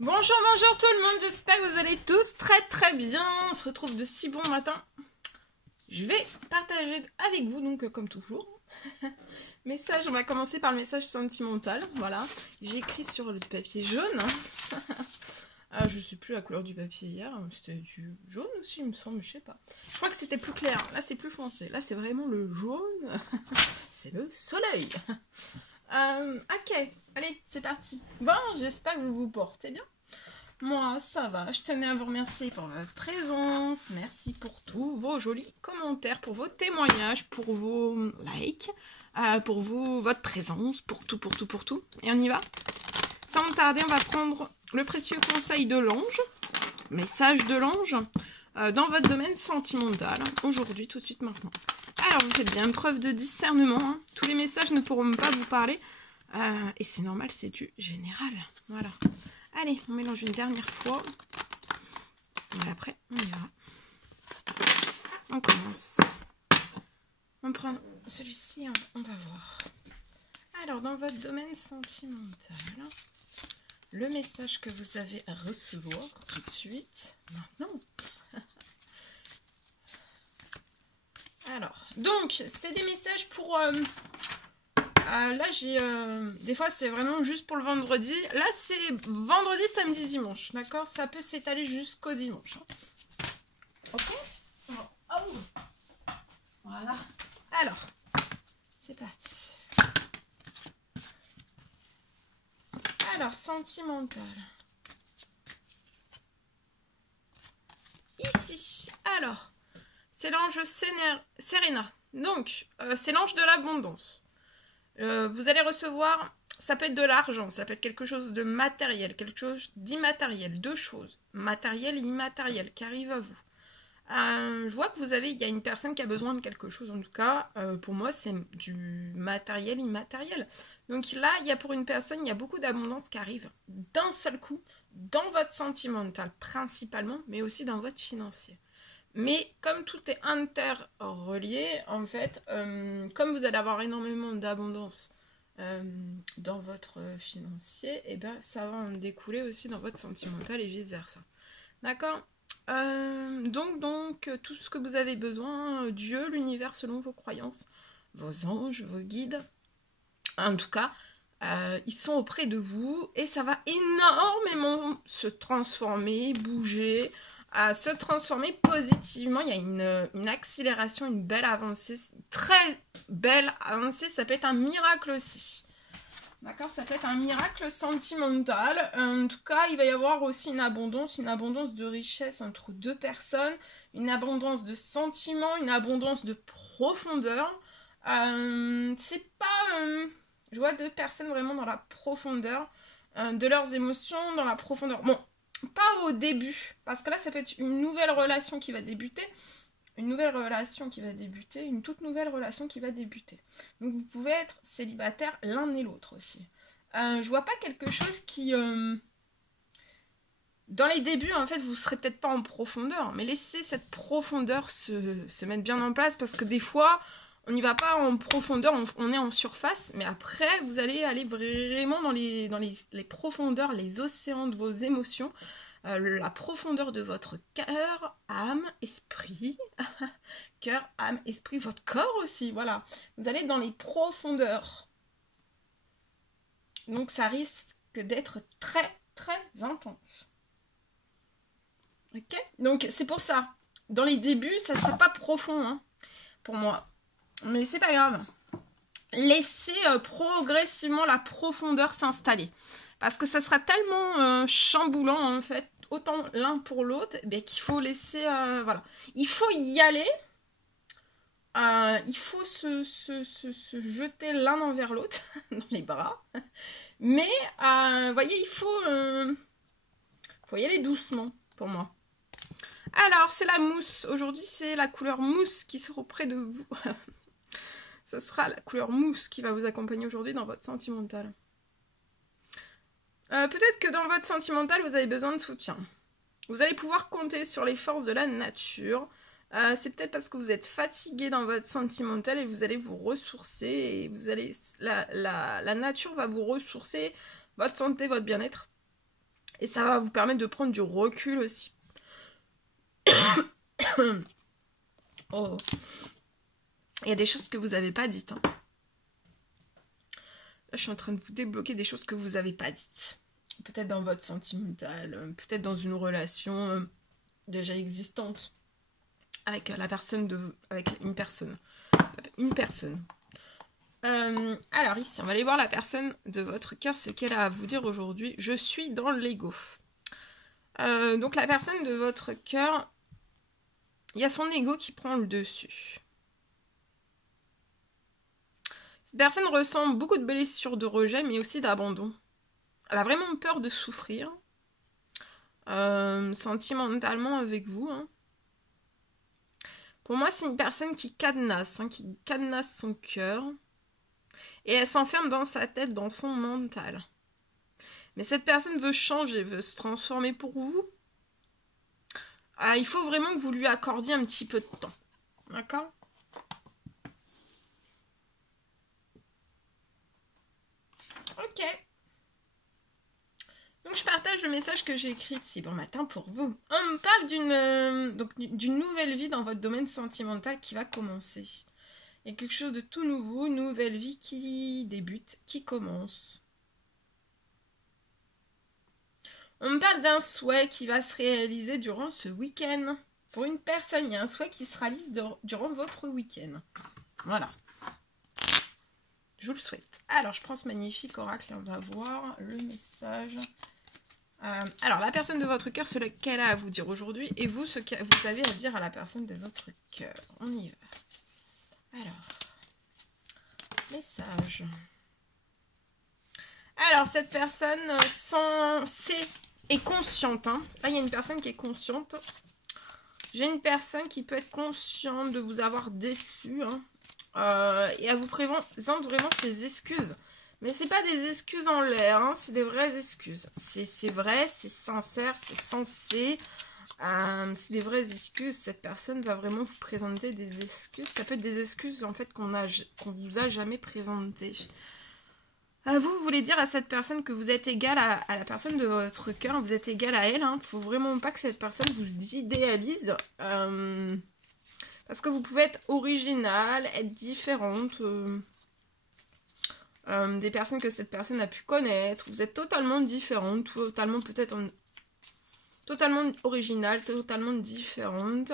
Bonjour, bonjour tout le monde, j'espère que vous allez tous très bien. On se retrouve de si bon matin. Je vais partager avec vous, donc comme toujours, message. On va commencer par le message sentimental. Voilà, j'ai écrit sur le papier jaune. Je sais plus la couleur du papier hier, c'était du jaune aussi, il me semble, je sais pas. Je crois que c'était plus clair, là c'est plus foncé. Là c'est vraiment le jaune, c'est le soleil. Ok, allez, c'est parti. Bon, j'espère que vous vous portez bien. Moi, ça va. Je tenais à vous remercier pour votre présence. Merci pour tous vos jolis commentaires, pour vos témoignages, pour vos likes, pour votre présence, pour tout. Et on y va. Sans tarder, on va prendre le précieux conseil de l'ange, message de l'ange, dans votre domaine sentimental, aujourd'hui, tout de suite, maintenant. Alors, vous faites bien preuve de discernement. Hein. Tous les messages ne pourront pas vous parler. Et c'est normal, c'est du général. Voilà. Allez, on mélange une dernière fois. Et après, on y va. On commence. On prend celui-ci, on va voir. Alors, dans votre domaine sentimental, le message que vous avez à recevoir tout de suite, maintenant. Alors, donc, c'est des messages pour... là, j'ai... des fois, c'est vraiment juste pour le vendredi. Là, c'est vendredi, samedi, dimanche. D'accord? Ça peut s'étaler jusqu'au dimanche. Hein. Ok? Oh. Voilà. Alors, c'est parti. Alors, sentimental. Ici. Alors, c'est l'ange Serena. Donc, c'est l'ange de l'abondance. Vous allez recevoir, ça peut être de l'argent, ça peut être quelque chose de matériel, quelque chose d'immatériel, deux choses, matériel et immatériel, qui arrivent à vous. Je vois que il y a une personne qui a besoin de quelque chose, en tout cas, pour moi, c'est du matériel immatériel. Donc là, pour une personne, il y a beaucoup d'abondance qui arrive d'un seul coup, dans votre sentimental principalement, mais aussi dans votre financier. Mais comme tout est interrelié, en fait, comme vous allez avoir énormément d'abondance dans votre financier, et ben ça va en découler aussi dans votre sentimental et vice versa. D'accord? Donc, tout ce que vous avez besoin, Dieu, l'univers selon vos croyances, vos anges, vos guides, en tout cas, ils sont auprès de vous et ça va énormément se transformer, bouger, se transformer positivement. Il y a une accélération, une belle avancée, très belle avancée. Ça peut être un miracle aussi. D'accord, ça peut être un miracle sentimental. En tout cas, il va y avoir aussi une abondance de richesse entre deux personnes, une abondance de sentiments, une abondance de profondeur. C'est pas... je vois deux personnes vraiment dans la profondeur de leurs émotions, dans la profondeur. Bon, pas au début, parce que là, ça peut être une nouvelle relation qui va débuter. Une toute nouvelle relation qui va débuter. Donc vous pouvez être célibataire l'un et l'autre aussi. Je vois pas quelque chose qui... dans les débuts, en fait, vous serez peut-être pas en profondeur, mais laissez cette profondeur se mettre bien en place, parce que des fois, on n'y va pas en profondeur, on est en surface, mais après, vous allez aller vraiment dans les profondeurs, les océans de vos émotions, la profondeur de votre cœur, âme, esprit, cœur, âme, esprit, votre corps aussi, voilà. Vous allez dans les profondeurs. Donc ça risque d'être très intense. Ok? Donc c'est pour ça. Dans les débuts, ça ne sera pas profond, hein, pour moi. Mais c'est pas grave. Laissez progressivement la profondeur s'installer. Parce que ça sera tellement chamboulant, en fait, autant l'un pour l'autre, qu'il faut laisser... voilà. Il faut y aller. Il faut se jeter l'un envers l'autre dans les bras. Mais, voyez, il faut y aller doucement, pour moi. Alors, c'est la mousse. Aujourd'hui, c'est la couleur mousse qui sera auprès de vous. Ce sera la couleur mousse qui va vous accompagner aujourd'hui dans votre sentimental. Peut-être que dans votre sentimental, vous avez besoin de soutien. Vous allez pouvoir compter sur les forces de la nature. C'est peut-être parce que vous êtes fatigué dans votre sentimental et vous allez vous ressourcer. Et vous allez, la nature va vous ressourcer, votre santé, votre bien-être. Et ça va vous permettre de prendre du recul aussi. Oh. Il y a des choses que vous n'avez pas dites. Hein. Là, je suis en train de vous débloquer des choses que vous n'avez pas dites. Peut-être dans votre sentimental, peut-être dans une relation déjà existante avec la personne avec une personne. Alors ici, on va aller voir la personne de votre cœur, ce qu'elle a à vous dire aujourd'hui. Je suis dans l'ego. Donc la personne de votre cœur, il y a son ego qui prend le dessus. Cette personne ressent beaucoup de blessures de rejet, mais aussi d'abandon. Elle a vraiment peur de souffrir sentimentalement avec vous. Hein. Pour moi, c'est une personne qui cadenasse son cœur. Et elle s'enferme dans sa tête, dans son mental. Mais cette personne veut changer, veut se transformer pour vous. Il faut vraiment que vous lui accordiez un petit peu de temps. D'accord ? Ok. Donc je partage le message que j'ai écrit si bon matin pour vous. On me parle d'une nouvelle vie dans votre domaine sentimental qui va commencer. Il y a quelque chose de tout nouveau, une nouvelle vie qui débute, qui commence. On me parle d'un souhait qui va se réaliser durant ce week-end. Pour une personne, il y a un souhait qui se réalise durant votre week-end. Voilà. Je vous le souhaite. Alors, je prends ce magnifique oracle et on va voir le message. Alors, la personne de votre cœur, ce qu'elle a à vous dire aujourd'hui. Et vous, ce que vous avez à dire à la personne de votre cœur. On y va. Alors, message. Alors, cette personne est consciente. Hein. Là, il y a une personne qui est consciente. J'ai une personne qui peut être consciente de vous avoir déçu. Hein. Et elle vous présente vraiment ses excuses. Mais c'est pas des excuses en l'air, hein, c'est des vraies excuses. C'est vrai, c'est sincère, c'est sensé. C'est des vraies excuses. Cette personne va vraiment vous présenter des excuses. Ça peut être des excuses en fait qu'on vous a jamais présentées. Vous voulez dire à cette personne que vous êtes égal à la personne de votre cœur, vous êtes égal à elle. Hein. Faut vraiment pas que cette personne vous idéalise. Parce que vous pouvez être original, être différente des personnes que cette personne a pu connaître. Vous êtes totalement différente, totalement peut-être totalement originale, totalement différente.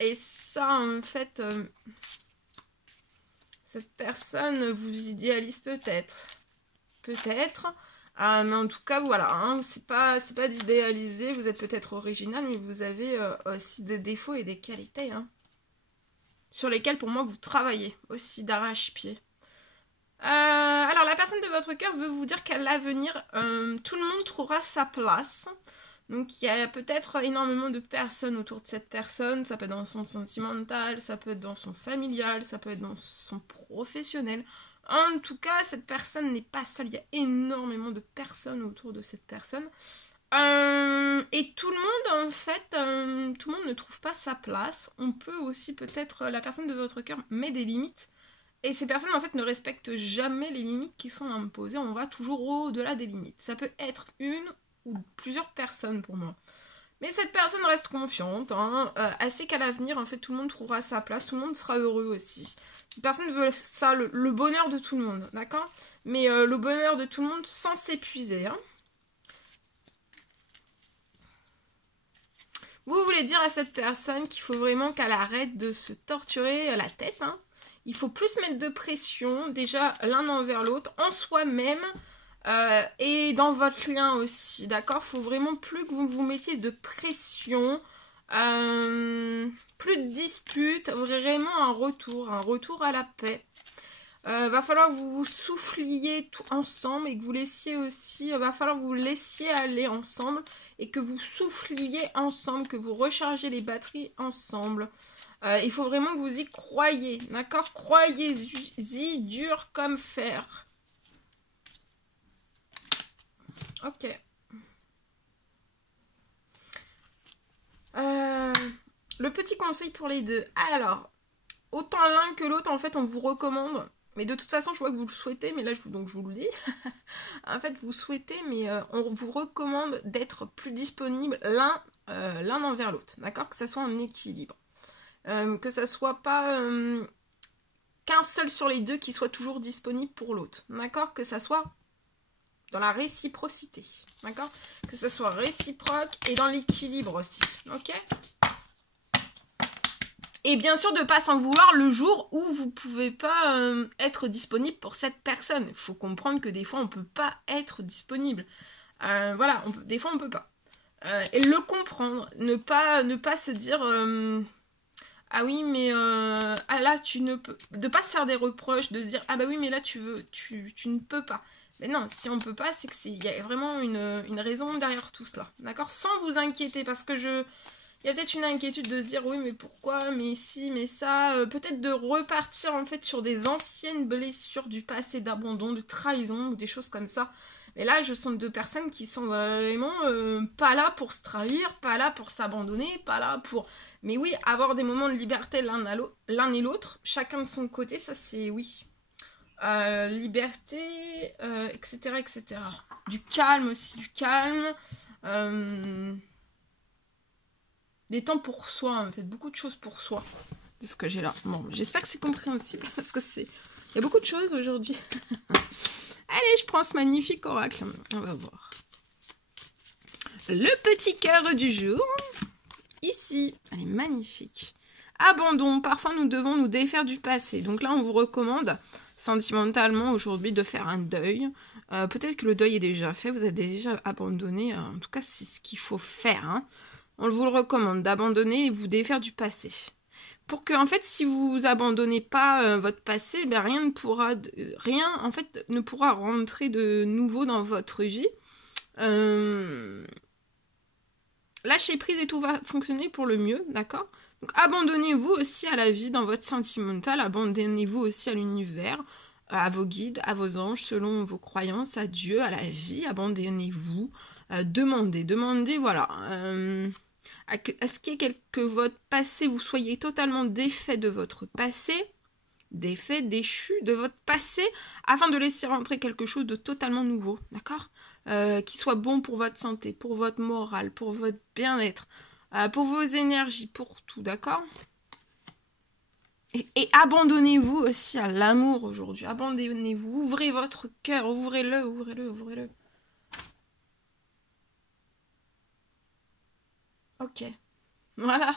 Et ça, en fait, cette personne vous idéalise peut-être. Peut-être. Mais en tout cas, voilà, hein, c'est pas d'idéaliser, vous êtes peut-être original, mais vous avez aussi des défauts et des qualités, hein, sur lesquels, pour moi, vous travaillez aussi d'arrache-pied. Alors, la personne de votre cœur veut vous dire qu'à l'avenir, tout le monde trouvera sa place. Donc, il y a peut-être énormément de personnes autour de cette personne. Ça peut être dans son sentimental, ça peut être dans son familial, ça peut être dans son professionnel. En tout cas, cette personne n'est pas seule. Il y a énormément de personnes autour de cette personne. Et tout le monde, en fait, tout le monde ne trouve pas sa place. On peut aussi, peut-être, la personne de votre cœur met des limites. Et ces personnes, en fait, ne respectent jamais les limites qui sont imposées. On va toujours au-delà des limites. Ça peut être une ou plusieurs personnes pour moi. Mais cette personne reste confiante. Hein. Elle sait qu'à l'avenir, en fait, tout le monde trouvera sa place. Tout le monde sera heureux aussi. Cette personne veut ça, le bonheur de tout le monde. D'accord ? Mais le bonheur de tout le monde sans s'épuiser. Hein. Vous voulez dire à cette personne qu'il faut vraiment qu'elle arrête de se torturer la tête. Hein. Il faut plus mettre de pression, déjà l'un envers l'autre, en soi-même et dans votre lien aussi, d'accord ? Il faut vraiment plus que vous vous mettiez de pression, plus de disputes, vraiment un retour à la paix. Va falloir que vous souffliez tout ensemble et que vous laissiez aussi, va falloir que vous laissiez aller ensemble et que vous souffliez ensemble, que vous rechargez les batteries ensemble. Il faut vraiment que vous y croyez, d'accord ? Croyez-y dur comme fer. Ok. Le petit conseil pour les deux. Alors, autant l'un que l'autre, en fait, on vous recommande Mais de toute façon, je vois que vous le souhaitez, mais là, donc je vous le dis. En fait, vous souhaitez, mais on vous recommande d'être plus disponible l'un envers l'autre, d'accord? Que ça soit en équilibre. Que ça soit pas qu'un seul sur les deux qui soit toujours disponible pour l'autre, d'accord? Que ça soit dans la réciprocité, d'accord? Que ça soit réciproque et dans l'équilibre aussi, ok? Et bien sûr, de ne pas s'en vouloir le jour où vous ne pouvez pas être disponible pour cette personne. Il faut comprendre que des fois, on ne peut pas être disponible. Voilà, des fois, on ne peut pas. Et le comprendre, ne pas se dire ah oui, mais ah là, tu ne peux... De ne pas se faire des reproches, de se dire ah bah oui, mais là, tu ne peux pas. Mais non, si on ne peut pas, c'est qu'il y a vraiment une raison derrière tout cela. D'accord? Sans vous inquiéter, parce que il y a peut-être une inquiétude de se dire oui mais pourquoi, mais si, mais ça, peut-être de repartir en fait sur des anciennes blessures du passé d'abandon, de trahison, ou des choses comme ça. Mais là je sens deux personnes qui sont vraiment pas là pour se trahir, pas là pour s'abandonner, pas là pour... Mais oui, avoir des moments de liberté l'un et l'autre, chacun de son côté, ça c'est oui. Liberté, etc., etc. Du calme aussi, du calme. Des temps pour soi, en fait, beaucoup de choses pour soi, de ce que j'ai là. Bon, j'espère que c'est compréhensible, parce que il y a beaucoup de choses aujourd'hui. Allez, je prends ce magnifique oracle, on va voir. Le petit cœur du jour, ici, elle est magnifique. Abandon, parfois nous devons nous défaire du passé. Donc là, on vous recommande, sentimentalement, aujourd'hui, de faire un deuil. Peut-être que le deuil est déjà fait, vous avez déjà abandonné, en tout cas, c'est ce qu'il faut faire, hein. On vous le recommande d'abandonner et vous défaire du passé. Pour que, en fait, si vous abandonnez pas votre passé, ben rien en fait ne pourra rentrer de nouveau dans votre vie. Lâchez prise et tout va fonctionner pour le mieux, d'accord? Donc abandonnez-vous aussi à la vie dans votre sentimental, abandonnez-vous aussi à l'univers, à vos guides, à vos anges, selon vos croyances, à Dieu, à la vie, abandonnez-vous, demandez, voilà. À ce qu'il y ait que votre passé, vous soyez totalement défait de votre passé, défait, déchu de votre passé, afin de laisser rentrer quelque chose de totalement nouveau, d'accord? Qui soit bon pour votre santé, pour votre morale, pour votre bien-être, pour vos énergies, pour tout, d'accord? Et abandonnez-vous aussi à l'amour aujourd'hui, abandonnez-vous, ouvrez votre cœur, ouvrez-le, ouvrez-le, ouvrez-le. Ok, voilà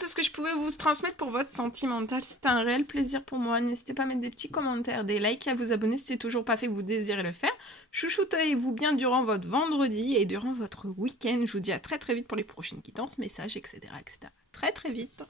tout ce que je pouvais vous transmettre pour votre sentimental. C'était un réel plaisir pour moi. N'hésitez pas à mettre des petits commentaires, des likes, à vous abonner si c'est toujours pas fait que vous désirez le faire. Chouchoutez-vous bien durant votre vendredi et durant votre week-end. Je vous dis à très très vite pour les prochaines guidances, messages, etc. Très très vite.